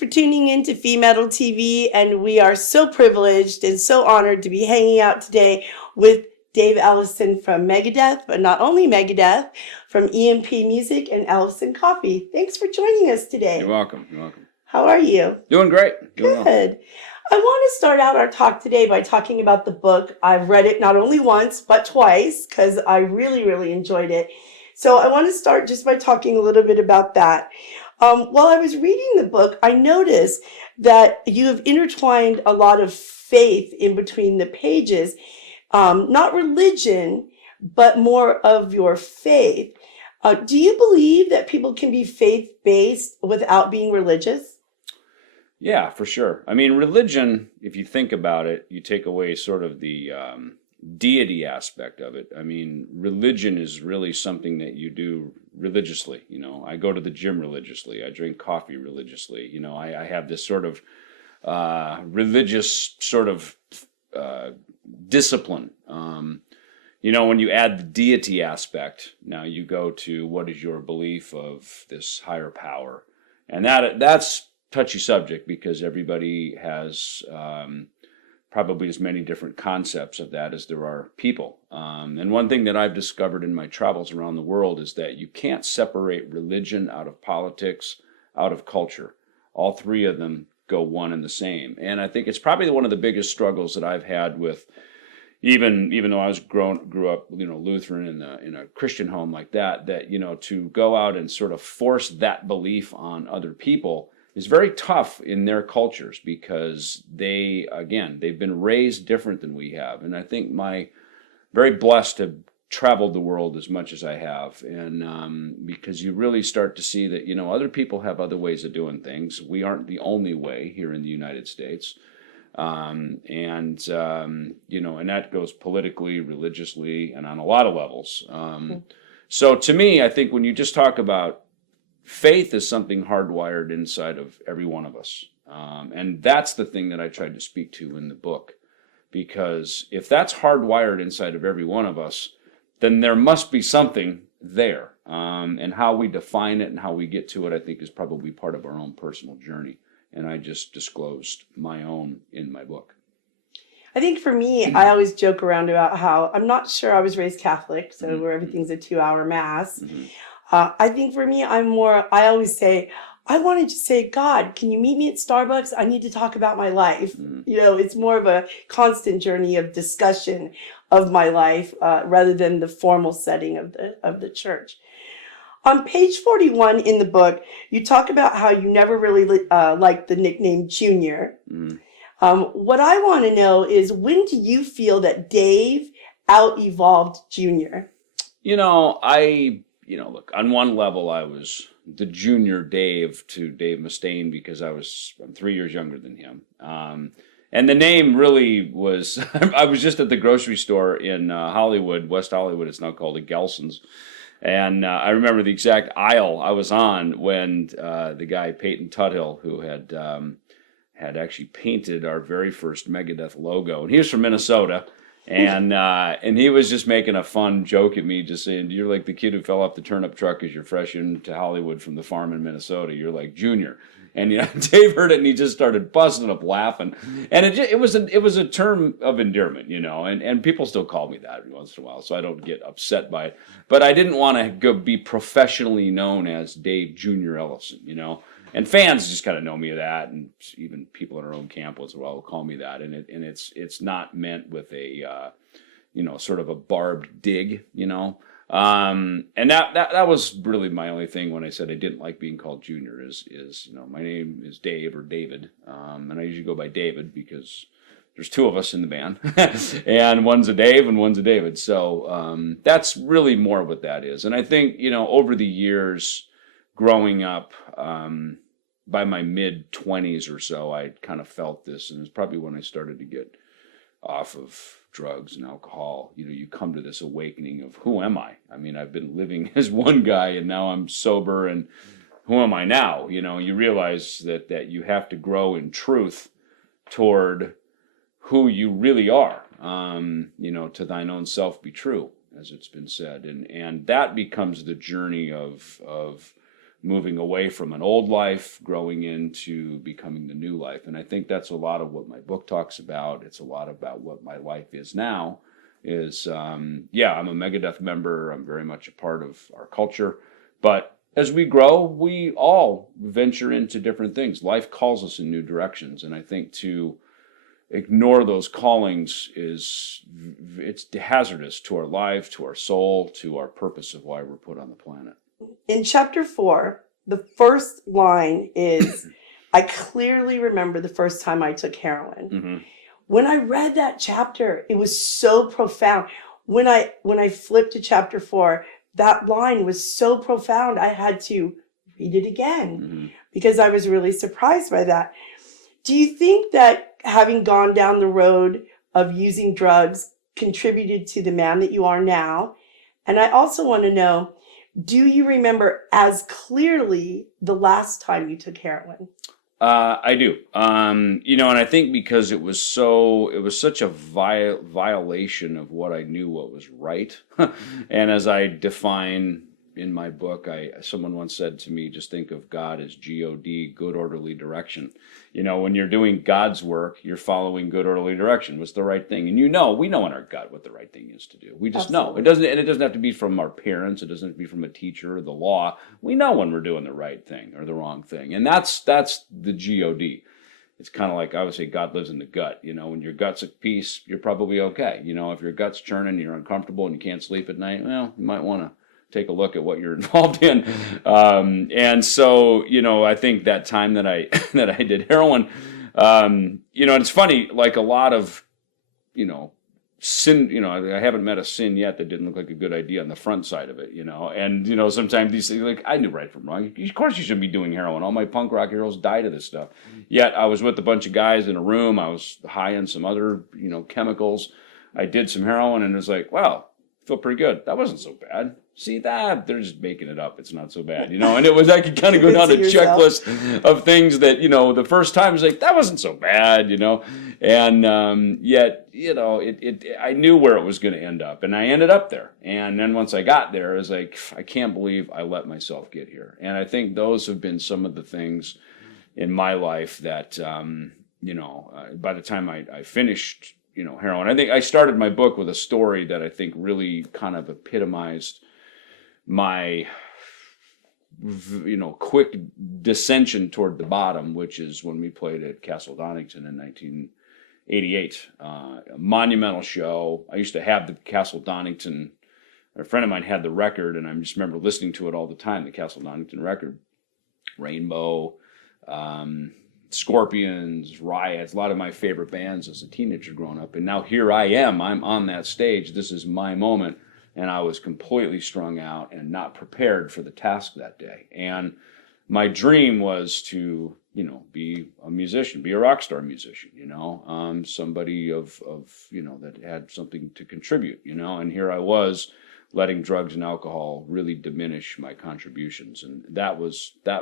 for tuning in to FeMetal TV, and we are so privileged and so honored to be hanging out today with Dave Ellefson from Megadeth, but not only Megadeth, from EMP Music and Ellefson Coffee. Thanks for joining us today. You're welcome. You're welcome. How are you? Doing great. Doing Good. Well. I want to start out our talk today by talking about the book. I've read it not only once, but twice, because I really, really enjoyed it. So I want to start just by talking a little bit about that. While I was reading the book, I noticed that you have intertwined a lot of faith in between the pages, not religion, but more of your faith. Do you believe that people can be faith-based without being religious? Yeah, for sure. I mean, religion, if you think about it, you take away sort of the deity aspect of it. I mean, religion is really something that you do religiously. You know, I go to the gym religiously. I drink coffee religiously. You know, I have this sort of religious sort of discipline. You know, when you add the deity aspect, now you go to what is your belief of this higher power, and that's touchy subject because everybody has probably as many different concepts of that as there are people. And one thing that I've discovered in my travels around the world is that you can't separate religion out of politics, out of culture. All three of them go one and the same. And I think it's probably one of the biggest struggles that I've had with, even though I grew up, you know, Lutheran in a Christian home like that, you know, to go out and sort of force that belief on other people is very tough in their cultures because they've been raised different than we have. And I think very blessed to have traveled the world as much as I have. And because you really start to see that, you know, other people have other ways of doing things. We aren't the only way here in the United States. You know, and that goes politically, religiously, and on a lot of levels. So to me, I think when you just talk about faith is something hardwired inside of every one of us. And that's the thing that I tried to speak to in the book. Because if that's hardwired inside of every one of us, then there must be something there. And how we define it and how we get to it, I think, is probably part of our own personal journey. And I just disclosed my own in my book. I think for me, I always joke around about how I'm not sure I was raised Catholic, so where everything's a 2-hour mass. Mm-hmm. I think for me, I always say, I wanted to say, God, can you meet me at Starbucks? I need to talk about my life. Mm-hmm. You know, it's more of a constant journey of discussion of my life rather than the formal setting of the church. On page 41 in the book, you talk about how you never really liked the nickname Junior. Mm-hmm. What I want to know is, when do you feel that Dave out-evolved Junior? You know, look, on one level, I was the junior Dave to Dave Mustaine because I'm 3 years younger than him. And the name really was, I was just at the grocery store in Hollywood, West Hollywood, it's now called a Gelson's. And I remember the exact aisle I was on when the guy, Peyton Tuthill, who had actually painted our very first Megadeth logo, and he was from Minnesota. And he was just making a fun joke at me, just saying, "You're like the kid who fell off the turnip truck as you're fresh into Hollywood from the farm in Minnesota. You're like Junior." And you know, Dave heard it and he just started busting up laughing. And it was a term of endearment, you know. And people still call me that every once in a while, so I don't get upset by it. But I didn't want to be professionally known as Dave Junior Ellefson, you know. And fans just kind of know me that, and even people in our own camp once in a while will call me that. And it's not meant with a you know, sort of a barbed dig, you know. And that was really my only thing when I said I didn't like being called Junior. Is you know, my name is Dave or David, and I usually go by David because there's two of us in the band, and one's a Dave and one's a David. So that's really more what that is. And I think, you know, over the years, growing up, by my mid-20s or so, I kind of felt this, and it's probably when I started to get off of drugs and alcohol. You know, you come to this awakening of, who am I? I mean, I've been living as one guy, and now I'm sober, and who am I now? You know, you realize that you have to grow in truth toward who you really are. You know, to thine own self be true, as it's been said, and that becomes the journey of moving away from an old life, growing into becoming the new life. And I think that's a lot of what my book talks about. It's a lot about what my life is now. Is I'm a Megadeth member. I'm very much a part of our culture, but as we grow, we all venture into different things. Life calls us in new directions, and I think to ignore those callings it's hazardous to our life, to our soul, to our purpose of why we're put on the planet. In chapter 4, the first line is, I clearly remember the first time I took heroin. Mm-hmm. When I read that chapter, it was so profound. When I flipped to chapter 4, that line was so profound, I had to read it again because I was really surprised by that. Do you think that having gone down the road of using drugs contributed to the man that you are now? And I also want to know, do you remember as clearly the last time you took heroin? I do. And I think because it was such a violation of what I knew what was right. And as I define in my book, someone once said to me, just think of God as God, good orderly direction. When you're doing God's work, you're following good orderly direction. What's the right thing? And we know in our gut what the right thing is to do. We just know. It doesn't have to be from our parents. It doesn't have to be from a teacher or the law. We know when we're doing the right thing or the wrong thing. And that's the God. It's kind of like I would say God lives in the gut. When your gut's at peace, you're probably okay. If your gut's churning, you're uncomfortable and you can't sleep at night, well, you might want to take a look at what you're involved in. And so, I think that time that I did heroin, and it's funny, like a lot of, sin, I haven't met a sin yet that didn't look like a good idea on the front side of it, and, sometimes these things, like, I knew right from wrong. Of course you shouldn't be doing heroin. All my punk rock heroes died of this stuff. Yet I was with a bunch of guys in a room. I was high on some other, chemicals. I did some heroin and it was like, wow, I feel pretty good. That wasn't so bad. See that? They're just making it up. It's not so bad, And it was, I could kind of go down a checklist of things that, the first time was like, that wasn't so bad, And yet, I knew where it was going to end up. And I ended up there. And then once I got there, it was like, I can't believe I let myself get here. And I think those have been some of the things in my life that, by the time I finished, heroin, I think I started my book with a story that I think really kind of epitomized my quick descension toward the bottom, which is when we played at Castle Donington in 1988, a monumental show. I used to have the Castle Donington, a friend of mine had the record, and I just remember listening to it all the time, the Castle Donington record. Rainbow, Scorpions, Riots, a lot of my favorite bands as a teenager growing up. And now here I am, I'm on that stage, this is my moment. And I was completely strung out and not prepared for the task that day. And my dream was to, be a musician, be a rock star musician, somebody of that had something to contribute, and here I was letting drugs and alcohol really diminish my contributions. And that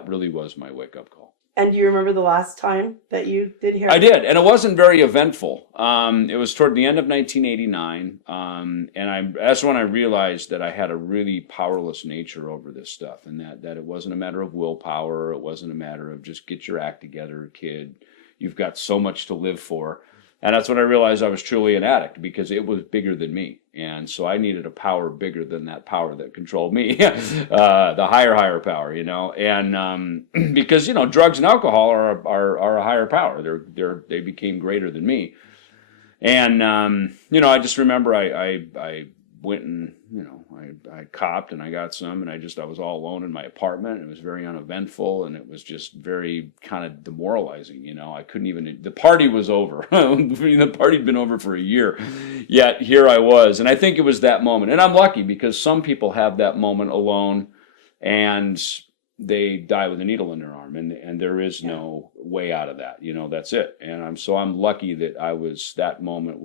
really was my wake up call. And do you remember the last time that you did heroin? I did, and it wasn't very eventful. It was toward the end of 1989, and that's when I realized that I had a really powerless nature over this stuff, and that it wasn't a matter of willpower. It wasn't a matter of just get your act together, kid. You've got so much to live for. And that's when I realized I was truly an addict, because it was bigger than me. And so I needed a power bigger than that power that controlled me, the higher power, And because, drugs and alcohol are a higher power. They became greater than me. And, I just remember I went and, I copped and I got some, and I was all alone in my apartment. It was very uneventful, and it was just very kind of demoralizing. I couldn't even, the party was over. The party'd been over for a year, yet here I was. And I think it was that moment. And I'm lucky, because some people have that moment alone and they die with a needle in their arm, and there is no way out of that. That's it. And I'm lucky that that moment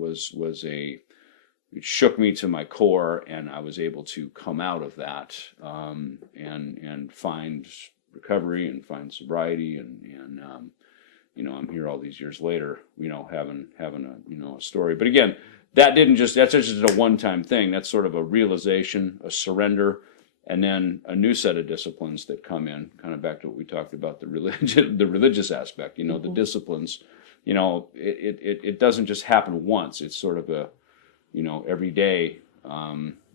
it shook me to my core, and I was able to come out of that and find recovery and find sobriety, and I'm here all these years later, having a story. But again, that's just a one-time thing. That's sort of a realization, a surrender, and then a new set of disciplines that come in, kind of back to what we talked about, the religious aspect, you know, the disciplines, you know, it doesn't just happen once. It's sort of a, you know, every day,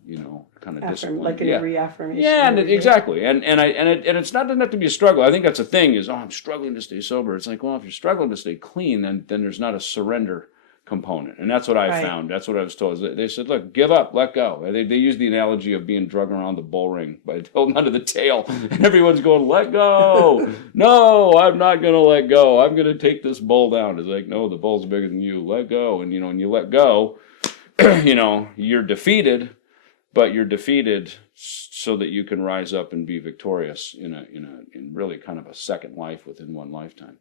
you know, kind of discipline. Like a reaffirmation. Yeah, and exactly. And it's not doesn't have to be a struggle. I think that's the thing is, oh, I'm struggling to stay sober. It's like, well, if you're struggling to stay clean, then there's not a surrender component. And that's what I found. That's what I was told. They said, look, give up, let go. They used the analogy of being drug around the bull ring by holding onto the tail. And everyone's going, let go. No, I'm not going to let go. I'm going to take this bull down. It's like, no, the bull's bigger than you. Let go. And, you know, when you let go, you know, you're defeated, but you're defeated so that you can rise up and be victorious in really kind of a second life within one lifetime.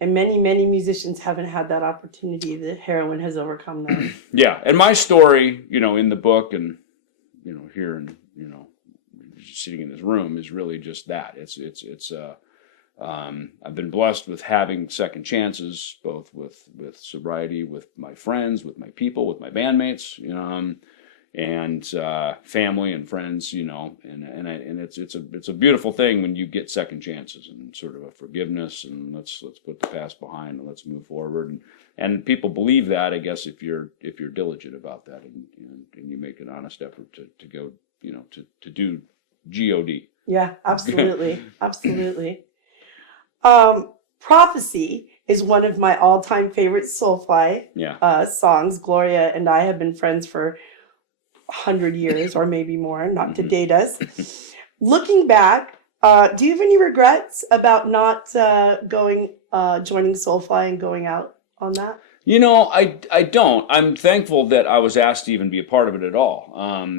And many musicians haven't had that opportunity. The heroin has overcome them. Yeah, and my story, you know, in the book and, you know, here and, you know, sitting in this room is really just that. I've been blessed with having second chances, both with sobriety, with my friends, with my people, with my bandmates, you know, and family and friends, you know, and it's a beautiful thing when you get second chances and sort of a forgiveness and let's put the past behind and let's move forward and people believe that, I guess, if you're diligent about that and you make an honest effort to go, you know, to do God. Yeah, absolutely, absolutely. Prophecy is one of my all-time favorite Soulfly songs. Gloria and I have been friends for 100 years or maybe more, not to date us. Looking back, do you have any regrets about not joining Soulfly and going out on that? You know, I don't. I'm thankful that I was asked to even be a part of it at all.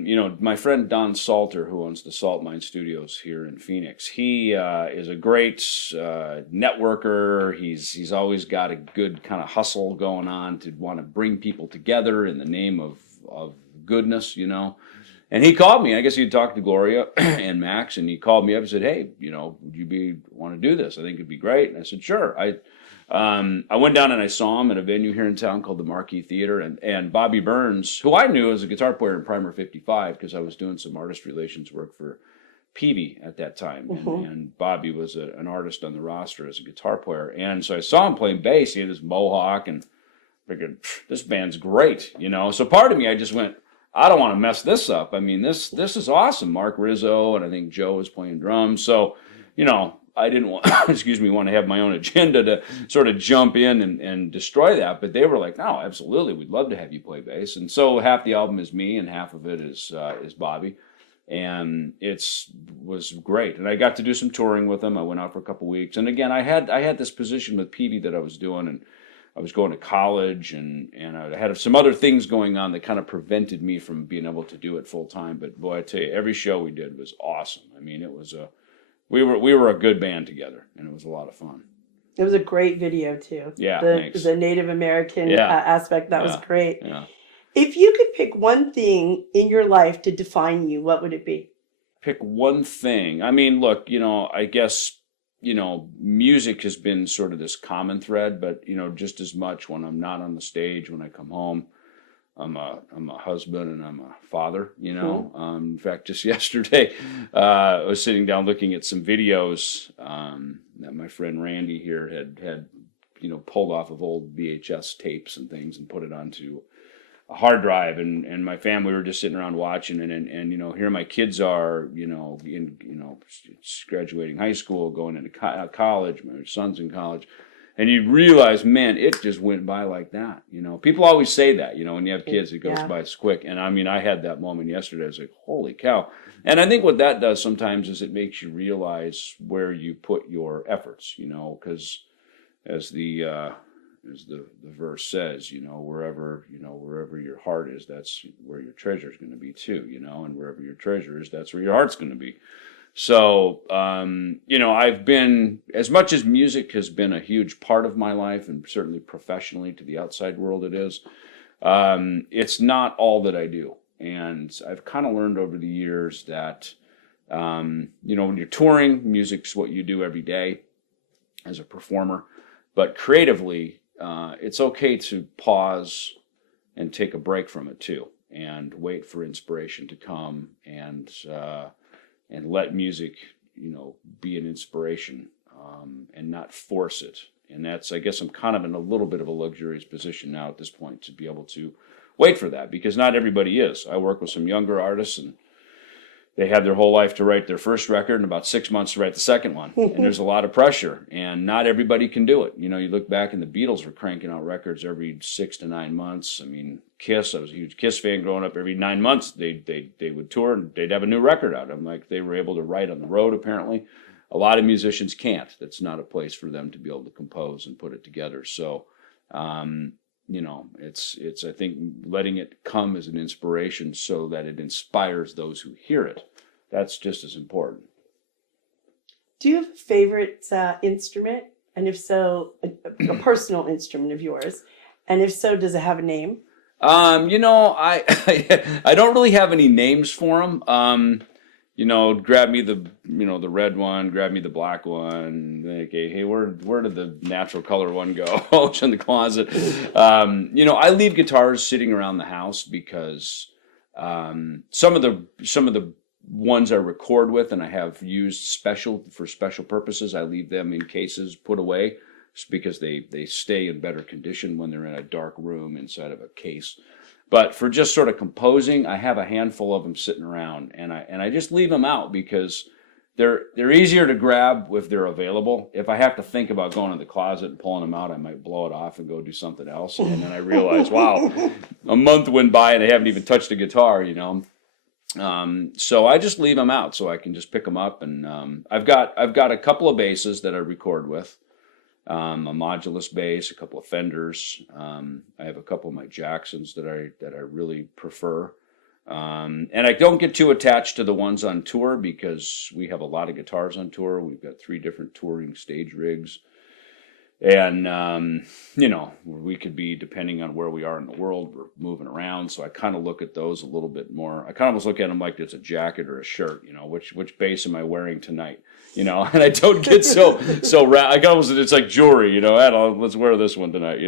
You know, my friend Don Salter, who owns the Salt Mine Studios here in Phoenix, he is a great networker. He's always got a good kind of hustle going on to want to bring people together in the name of goodness, you know. And he called me. I guess he'd talked to Gloria and Max, and he called me up and said, "Hey, you know, would you want to do this? I think it'd be great." And I said, "Sure." I went down and I saw him at a venue here in town called the Marquee Theater, and Bobby Burns, who I knew as a guitar player in Primer 55 because I was doing some artist relations work for Peavey at that time, and Bobby was an artist on the roster as a guitar player, and so I saw him playing bass. He had his mohawk, and figured this band's great, you know. So part of me, I just went, I don't want to mess this up. I mean, this is awesome. Mark Rizzo and I think Joe was playing drums, so you know. I didn't want, want to have my own agenda to sort of jump in and destroy that. But they were like, no, absolutely, we'd love to have you play bass. And so half the album is me and half of it is Bobby. And was great. And I got to do some touring with them. I went out for a couple weeks. And again, I had this position with Peavey that I was doing, and I was going to college, and I had some other things going on that kind of prevented me from being able to do it full time. But boy, I tell you, every show we did was awesome. I mean, it was we were a good band together, and it was a lot of fun. It was a great video too. Yeah, the Native American aspect, that was great. Yeah. If you could pick one thing in your life to define you, what would it be? Pick one thing. I mean, look, you know, I guess, you know, music has been sort of this common thread, but you know, just as much when I'm not on the stage, when I come home, I'm a husband and I'm a father, you know. In fact, just yesterday, I was sitting down looking at some videos that my friend Randy here had you know, pulled off of old VHS tapes and things and put it onto a hard drive, and my family were just sitting around watching it, and you know, here my kids are, you know, graduating high school, going into college. My son's in college. And you realize, man, it just went by like that. You know, people always say that, you know, when you have kids, it goes by so quick. And I mean, I had that moment yesterday. I was like, holy cow. And I think what that does sometimes is it makes you realize where you put your efforts, you know, because as the verse says, you know, wherever your heart is, that's where your treasure is going to be too, you know, and wherever your treasure is, that's where your heart's going to be. So, you know, I've been, as much as music has been a huge part of my life, and certainly professionally to the outside world it is, it's not all that I do. And I've kind of learned over the years that, you know, when you're touring, music's what you do every day as a performer. But creatively, it's okay to pause and take a break from it too. and wait for inspiration to come, and let music, be an inspiration, and not force it. And that's, I guess I'm kind of in a little bit of a luxurious position now at this point to be able to wait for that, because not everybody is. I work with some younger artists, and they had their whole life to write their first record and about 6 months to write the second one. And there's a lot of pressure, and not everybody can do it. You look back, and the Beatles were cranking out records every 6 to 9 months. I mean, Kiss, I was a huge Kiss fan growing up. Every 9 months, they would tour, and they'd have a new record out. I'm like, they were able to write on the road, apparently. A lot of musicians can't. That's not a place for them to be able to compose and put it together. So, it's I think letting it come as an inspiration so that it inspires those who hear it. That's just as important. Do you have a favorite instrument? And if so, a personal instrument of yours? And if so, does it have a name? I I don't really have any names for them. Grab me the red one, grab me the black one. Like, hey, where did the natural color one go? Oh, it's in the closet. I leave guitars sitting around the house because some of the ones I record with and I have used for special purposes, I leave them in cases put away, just because they stay in better condition when they're in a dark room inside of a case. But for just sort of composing, I have a handful of them sitting around, and I just leave them out because they're easier to grab if they're available. If I have to think about going to the closet and pulling them out, I might blow it off and go do something else, and then I realize, wow, a month went by and I haven't even touched a guitar, So I just leave them out so I can just pick them up, and I've got a couple of basses that I record with. A modulus bass, a couple of Fenders. I have a couple of my Jacksons that I really prefer. And I don't get too attached to the ones on tour because we have a lot of guitars on tour. We've got 3 different touring stage rigs. And, we could be, depending on where we are in the world, we're moving around. So I kind of look at those a little bit more. I kind of almost look at them like it's a jacket or a shirt, which bass am I wearing tonight? And I don't get it's like jewelry, let's wear this one tonight,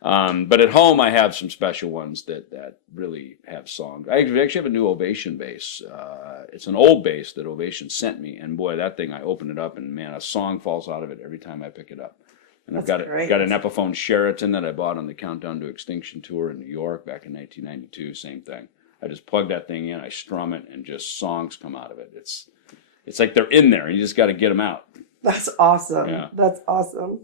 But at home, I have some special ones that really have songs. I actually have a new Ovation bass. It's an old bass that Ovation sent me. And boy, that thing, I open it up and man, a song falls out of it every time I pick it up. And I've got an Epiphone Sheraton that I bought on the Countdown to Extinction tour in New York back in 1992. Same thing. I just plug that thing in, I strum it, and just songs come out of it. It's like they're in there, and you just got to get them out. That's awesome. Yeah. That's awesome.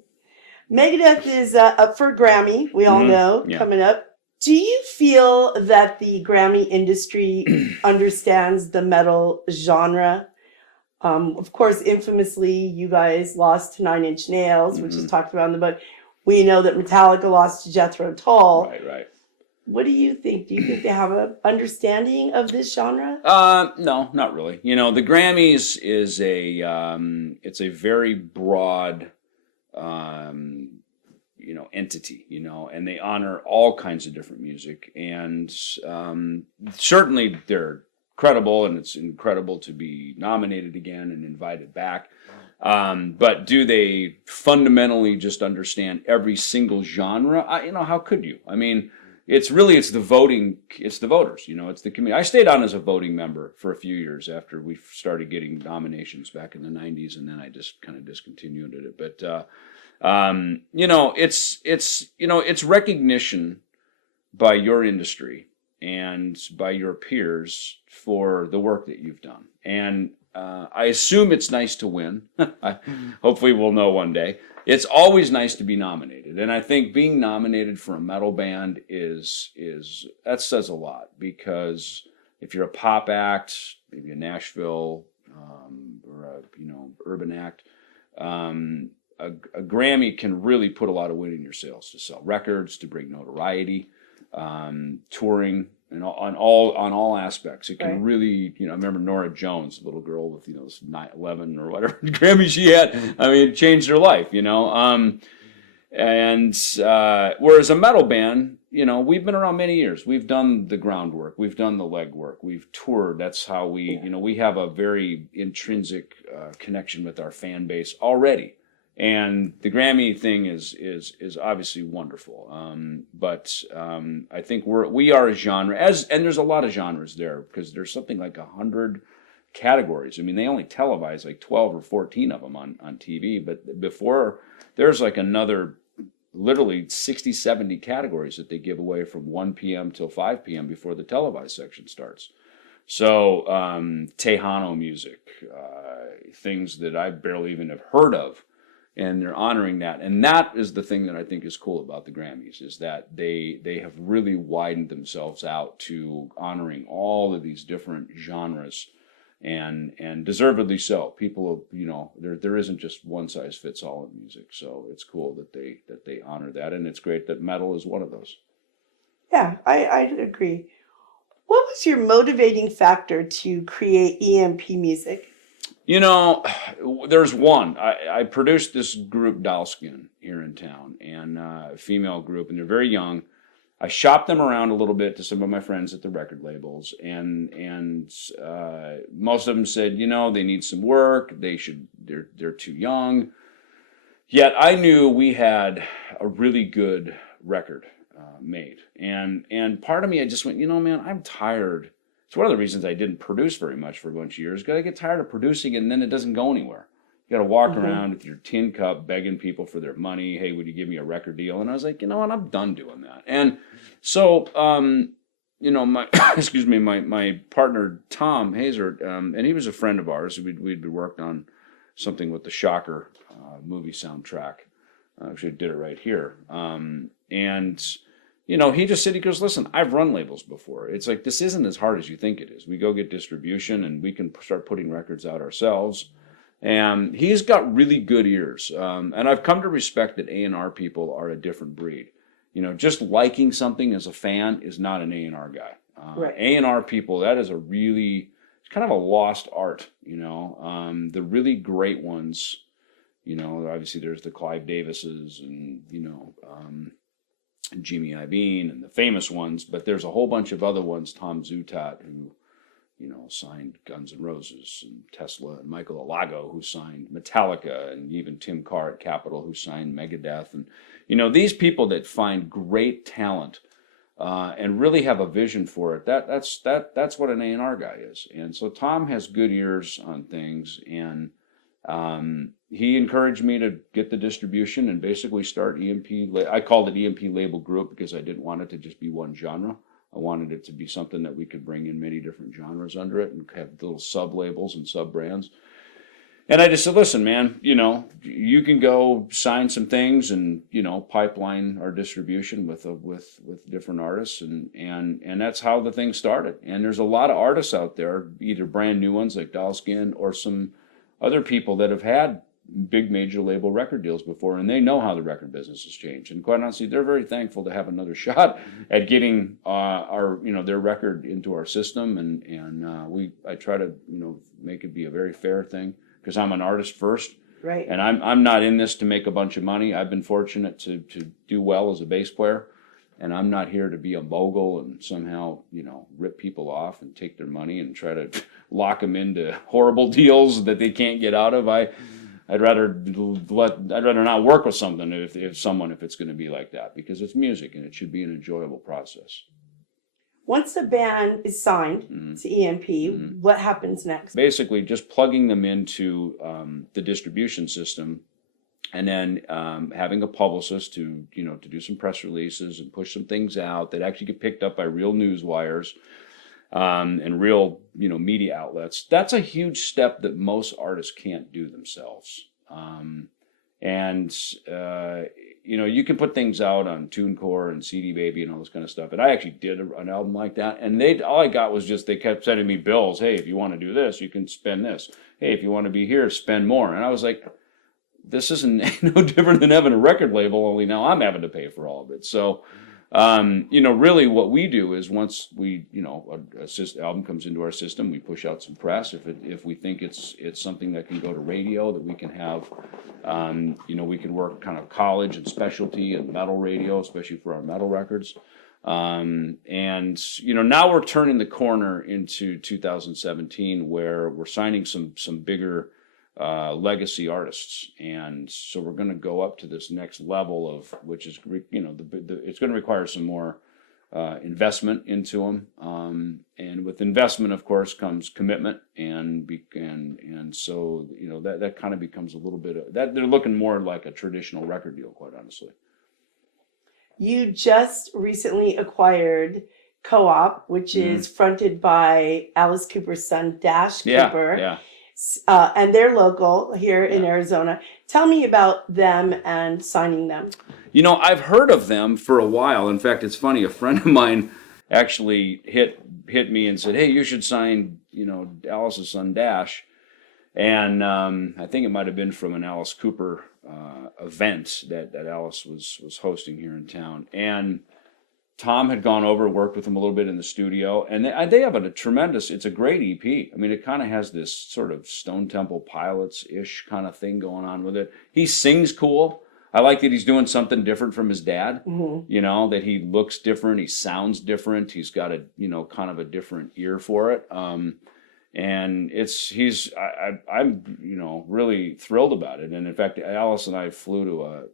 Megadeth is up for a Grammy, we all know, coming up. Do you feel that the Grammy industry understands the metal genre? Of course, infamously, you guys lost to 9 Inch Nails, which is talked about in the book. We know that Metallica lost to Jethro Tull. Right. What do you think? Do you think they have an understanding of this genre? No, not really. The Grammys is it's a very broad, entity, and they honor all kinds of different music. And certainly they're credible, and it's incredible to be nominated again and invited back. But do they fundamentally just understand every single genre? How could you? I mean, it's the voters, it's the community. I stayed on as a voting member for a few years after we started getting nominations back in the 90s, and then I just kind of discontinued it. But, it's recognition by your industry and by your peers for the work that you've done. And I assume it's nice to win. Hopefully we'll know one day. It's always nice to be nominated. And I think being nominated for a metal band that says a lot, because if you're a pop act, maybe a Nashville or a urban act, a Grammy can really put a lot of wind in your sails to sell records, to bring notoriety, touring, and on all aspects. It can really, I remember Norah Jones, a little girl with, 11 or whatever Grammy she had. I mean, it changed her life, And whereas a metal band, we've been around many years. We've done the groundwork. We've done the legwork. We've toured. That's how we have a very intrinsic connection with our fan base already. And the Grammy thing is obviously wonderful, but I think we are a genre, and there's a lot of genres there because there's something like 100 categories. I mean, they only televise like 12 or 14 of them on TV, but before there's like another literally 60, 70 categories that they give away from 1 p.m. till 5 p.m. before the televised section starts. So Tejano music, things that I barely even have heard of, and they're honoring that. And that is the thing that I think is cool about the Grammys, is that they have really widened themselves out to honoring all of these different genres, and deservedly so. People, there isn't just one size fits all in music. So it's cool that they honor that, and it's great that metal is one of those. Yeah, I agree. What was your motivating factor to create EMP music? There's one. I produced this group, Dalskin, here in town, and a female group, and they're very young. I shopped them around a little bit to some of my friends at the record labels, and most of them said, they need some work. They're too young. Yet I knew we had a really good record made, and part of me, I just went, man, I'm tired. It's one of the reasons I didn't produce very much for a bunch of years, because I get tired of producing and then it doesn't go anywhere. You got to walk around with your tin cup begging people for their money. Hey, would you give me a record deal? And I was like, you know what? I'm done doing that. And so, my excuse me, my partner Tom Hazer, and he was a friend of ours. We'd worked on something with the Shocker movie soundtrack. Actually, did it right here. He just said, he goes, listen, I've run labels before. It's like, this isn't as hard as you think it is. We go get distribution and we can start putting records out ourselves. And he's got really good ears. And I've come to respect that A&R people are a different breed. Just liking something as a fan is not an A&R guy. Right. A&R people, that is it's kind of a lost art, the really great ones, obviously there's the Clive Davises and, Jimmy Iovine and the famous ones, but there's a whole bunch of other ones. Tom Zutaut, who signed Guns N' Roses, and Tesla, and Michael Alago, who signed Metallica, and even Tim Carr at Capitol, who signed Megadeth, and these people that find great talent and really have a vision for it. That's what an A&R guy is. And so Tom has good ears on things, and he encouraged me to get the distribution and basically start EMP. I called it EMP Label Group because I didn't want it to just be one genre. I wanted it to be something that we could bring in many different genres under it and have little sub-labels and sub-brands. And I just said, listen, man, you can go sign some things and, pipeline our distribution with different artists. And that's how the thing started. And there's a lot of artists out there, either brand new ones like Dalskin or some other people that have had big major label record deals before, and they know how the record business has changed. And quite honestly, they're very thankful to have another shot at getting their record into our system. And I try to make it be a very fair thing, because I'm an artist first, right? And I'm not in this to make a bunch of money. I've been fortunate to do well as a bass player, and I'm not here to be a mogul and somehow rip people off and take their money and try to lock them into horrible deals that they can't get out of. I'd rather not work with something if it's going to be like that, because it's music and it should be an enjoyable process. Once a band is signed to EMP, what happens next? Basically, just plugging them into the distribution system, and then having a publicist to do some press releases and push some things out that actually get picked up by real news wires. And real, media outlets. That's a huge step that most artists can't do themselves. You can put things out on TuneCore and CD Baby and all this kind of stuff. And I actually did an album like that. And all I got was just, they kept sending me bills. Hey, if you want to do this, you can spend this. Hey, if you want to be here, spend more. And I was like, this isn't no different than having a record label, only now I'm having to pay for all of it. So, really what we do is, once we, album comes into our system, we push out some press. If we think it's something that can go to radio, that we can have, we can work kind of college and specialty and metal radio, especially for our metal records. Now we're turning the corner into 2017, where we're signing some bigger legacy artists, and so we're going to go up to this next level of which is it's going to require some more investment into them, and with investment, of course, comes commitment, and so that kind of becomes a little bit of that. They're looking more like a traditional record deal, quite honestly. You just recently acquired Co-op, which is fronted by Alice Cooper's son, Dash Cooper. Yeah. And they're local here in Arizona. Tell me about them and signing them. I've heard of them for a while. In fact, it's funny. A friend of mine actually hit me and said, "Hey, you should sign, Alice's son Dash." And I think it might have been from an Alice Cooper event that Alice was hosting here in town. And Tom had gone over, worked with him a little bit in the studio, and they have it's a great EP. I mean, it kind of has this sort of Stone Temple Pilots-ish kind of thing going on with it. He sings cool. I like that he's doing something different from his dad, that he looks different, he sounds different, he's got a, kind of a different ear for it. And I'm really thrilled about it. And in fact, Alice and I flew to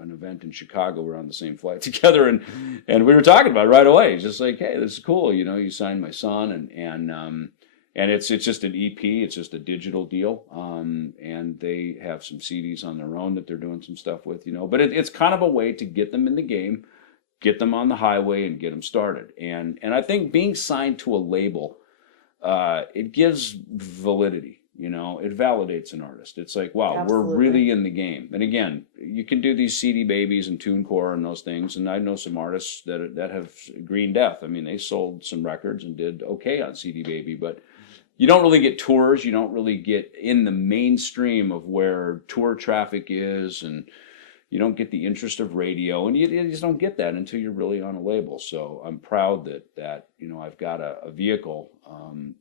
an event in Chicago. We were on the same flight together, and we were talking about it right away. It's just like, hey, this is cool. You signed my son, and it's just an EP. It's just a digital deal, and they have some CDs on their own that they're doing some stuff with. But it's kind of a way to get them in the game, get them on the highway, and get them started. And I think being signed to a label, it gives validity. It validates an artist. It's like, wow, Absolutely. We're really in the game. And again, you can do these CD babies and TuneCore and those things. And I know some artists that have Green Death. I mean, they sold some records and did okay on CD Baby, but you don't really get tours. You don't really get in the mainstream of where tour traffic is, and you don't get the interest of radio, and you just don't get that until you're really on a label. So I'm proud that I've got a vehicle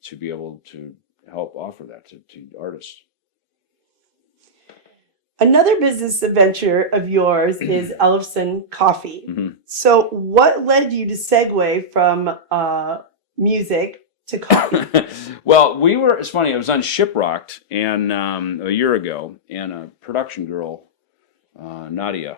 to be able to help offer that to artists. Another business venture of yours is Ellefson Coffee. Mm-hmm. So what led you to segue from music to coffee? Well, it's funny, I was on Shiprocked and a year ago, and a production girl, Nadia,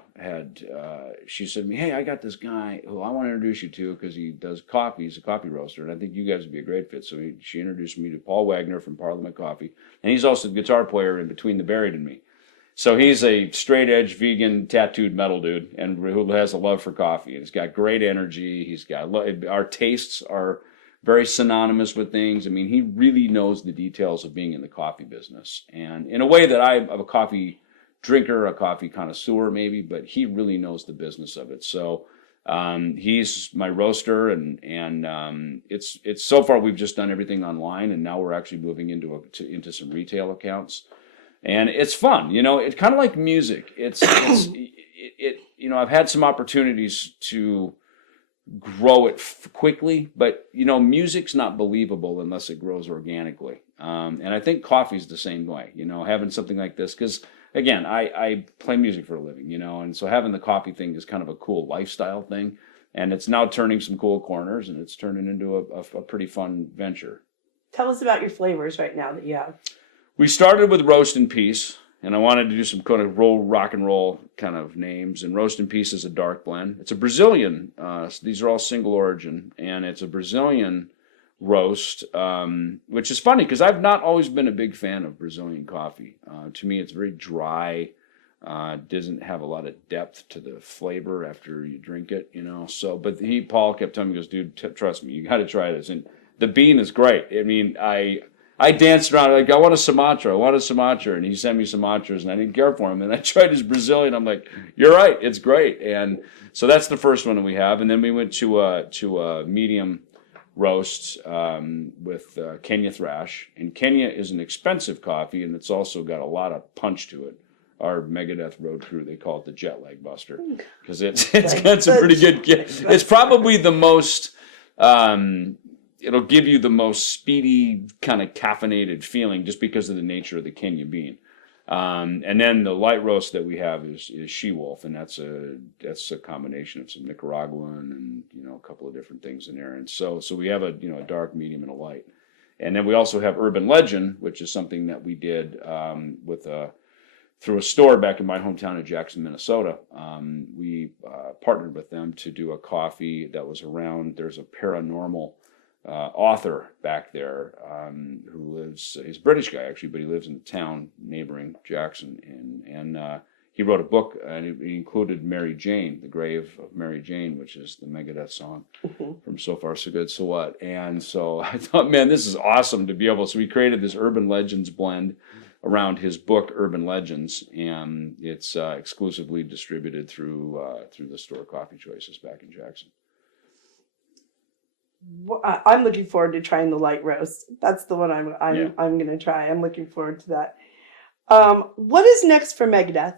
she said to me, "Hey, I got this guy who I want to introduce you to because he does coffee. He's a coffee roaster, and I think you guys would be a great fit." So she introduced me to Paul Wagner from Parliament Coffee, and he's also the guitar player in Between the Buried and Me. So he's a straight-edge, vegan, tattooed metal dude, and who has a love for coffee. And he's got great energy. Our tastes are very synonymous with things. I mean, he really knows the details of being in the coffee business, and in a way that I'm a coffee drinker, a coffee connoisseur maybe, but he really knows the business of it. So he's my roaster, and it's so far we've just done everything online, and now we're actually moving into some retail accounts, and it's fun. It's kind of like music. I've had some opportunities to grow it quickly, but music's not believable unless it grows organically. And I think coffee's the same way. Having something like this, because again, I play music for a living, and so having the coffee thing is kind of a cool lifestyle thing, and it's now turning some cool corners, and it's turning into a pretty fun venture. Tell us about your flavors right now that you have. We started with Roast in Peace, and I wanted to do some kind of rock and roll kind of names, and Roast in Peace is a dark blend. It's a Brazilian, these are all single origin, and it's a Brazilian roast, which is funny because I've not always been a big fan of Brazilian coffee. To me, it's very dry, doesn't have a lot of depth to the flavor after you drink it, So, but Paul kept telling me, he goes, "Dude, trust me, you got to try this." And the bean is great. I mean, I danced around like, "I want a Sumatra, and he sent me Sumatras, and I didn't care for him. And I tried his Brazilian. I'm like, "You're right, it's great." And so that's the first one that we have, and then we went to a medium roast with Kenya Thrash, and Kenya is an expensive coffee, and it's also got a lot of punch to it. Our Megadeth road crew, they call it the jet lag buster because it's got some pretty good. It's probably the most. It'll give you the most speedy kind of caffeinated feeling just because of the nature of the Kenya bean. And then the light roast that we have is She-Wolf, and that's a combination of some Nicaraguan and a couple of different things in there. And so we have a dark, medium, and a light. And then we also have Urban Legend, which is something that we did through a store back in my hometown of Jackson, Minnesota. We partnered with them to do a coffee that was around, there's a paranormal author back there who lives, he's a British guy actually, but he lives in the town neighboring Jackson. And he wrote a book, and it included Mary Jane, The Grave of Mary Jane, which is the Megadeth song from So Far So Good So What. And so I thought, man, this is awesome to be able, so we created this Urban Legends blend around his book Urban Legends, and it's exclusively distributed through the store Coffee Choices back in Jackson. I'm looking forward to trying the light roast. That's the one I'm going to try. I'm looking forward to that. What is next for Megadeth?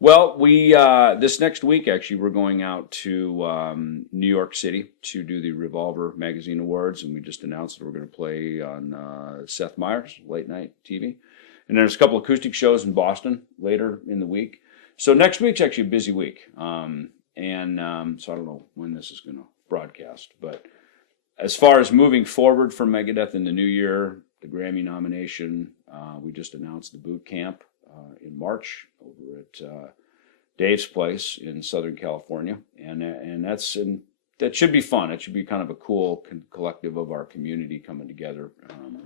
Well, we this next week actually we're going out to New York City to do the Revolver Magazine Awards, and we just announced that we're going to play on Seth Meyers late night TV, and there's a couple acoustic shows in Boston later in the week. So next week's actually a busy week, so I don't know when this is going to broadcast, but as far as moving forward for Megadeth in the new year, the Grammy nomination, we just announced the boot camp in March over at Dave's place in Southern California, and that should be fun. It should be kind of a cool collective of our community coming together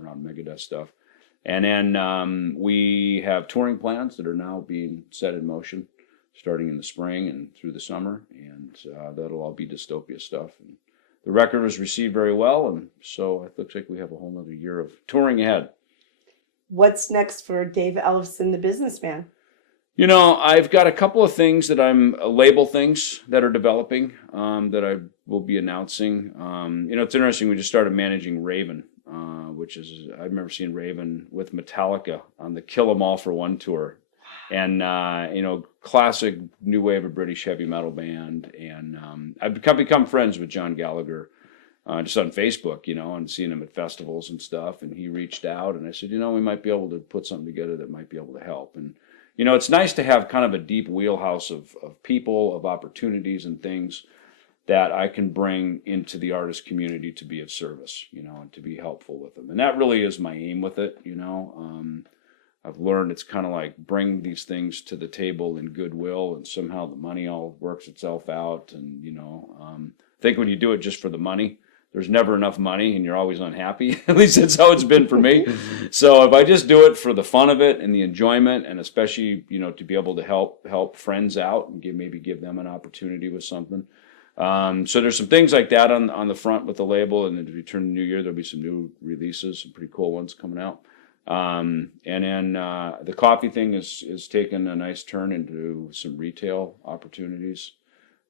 around Megadeth stuff. And then we have touring plans that are now being set in motion, starting in the spring and through the summer, and that'll all be Dystopia stuff. And the record was received very well, and so it looks like we have a whole other year of touring ahead. What's next for Dave Ellefson, the businessman? You know, I've got a couple of things that label things that are developing that I will be announcing. It's interesting. We just started managing Raven, which is, I've remember seeing Raven with Metallica on the Kill 'Em All for One tour. And, classic new wave of British heavy metal band. And I've become friends with John Gallagher just on Facebook, and seeing him at festivals and stuff. And he reached out, and I said, we might be able to put something together that might be able to help. And, it's nice to have kind of a deep wheelhouse of people, of opportunities and things that I can bring into the artist community to be of service, and to be helpful with them. And that really is my aim with it, I've learned it's kind of like bring these things to the table in goodwill, and somehow the money all works itself out. And, I think when you do it just for the money, there's never enough money and you're always unhappy. At least that's how it's been for me. So if I just do it for the fun of it and the enjoyment, and especially, to be able to help friends out and maybe give them an opportunity with something. So there's some things like that on the front with the label, and then as we turn the new year, there'll be some new releases, some pretty cool ones coming out. And then the coffee thing is taking a nice turn into some retail opportunities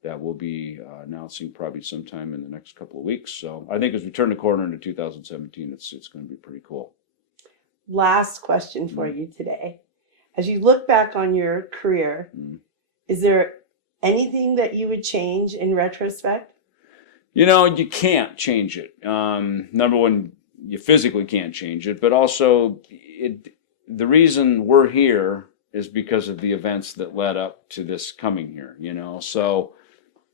that we'll be announcing probably sometime in the next couple of weeks. So I think as we turn the corner into 2017, it's going to be pretty cool. Last question for you today. As you look back on your career, is there anything that you would change in retrospect? You can't change it. Number one, you physically can't change it, but also the reason we're here is because of the events that led up to this coming here, so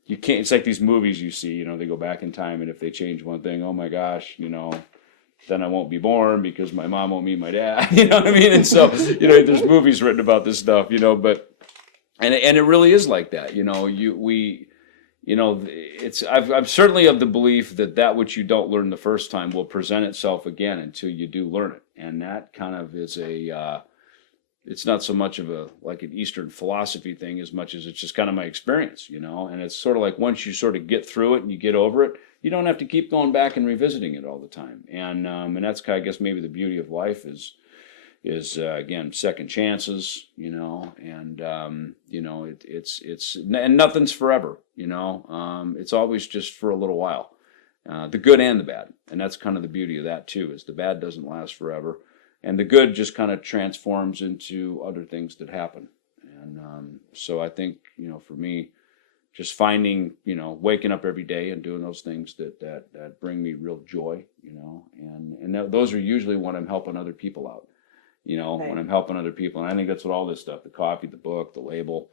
you can't, it's like these movies you see, they go back in time, and if they change one thing, oh my gosh, then I won't be born because my mom won't meet my dad, you know what I mean? And so, there's movies written about this stuff, but, and it really is like that, I'm certainly of the belief that which you don't learn the first time will present itself again until you do learn it. And that kind of is it's not so much of like an Eastern philosophy thing as much as it's just kind of my experience, and it's sort of like once you sort of get through it and you get over it, you don't have to keep going back and revisiting it all the time. And that's kind of, I guess, maybe the beauty of life is again, second chances, and and nothing's forever, it's always just for a little while, the good and the bad. And that's kind of the beauty of that too, is the bad doesn't last forever, and the good just kind of transforms into other things that happen. And so I think, for me, just finding, waking up every day and doing those things that bring me real joy, and those are usually when I'm helping other people out. Right. When I'm helping other people. And I think that's what all this stuff, the coffee, the book, the label,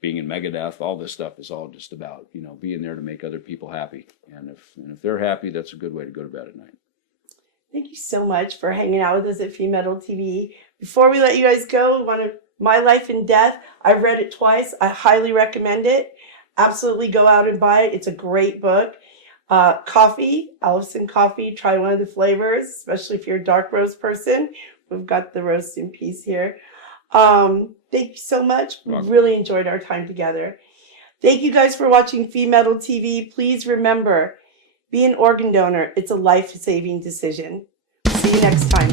being in Megadeth, all this stuff is all just about, being there to make other people happy. And if they're happy, that's a good way to go to bed at night. Thank you so much for hanging out with us at FeMetal TV. Before we let you guys go, My Life in Death. I've read it twice. I highly recommend it. Absolutely go out and buy it. It's a great book. Coffee, Ellefson coffee. Try one of the flavors, especially if you're a dark roast person. We've got the roast in peace here. Thank you so much. We really enjoyed our time together. Thank you guys for watching FeMetal TV. Please remember, be an organ donor. It's a life-saving decision. See you next time.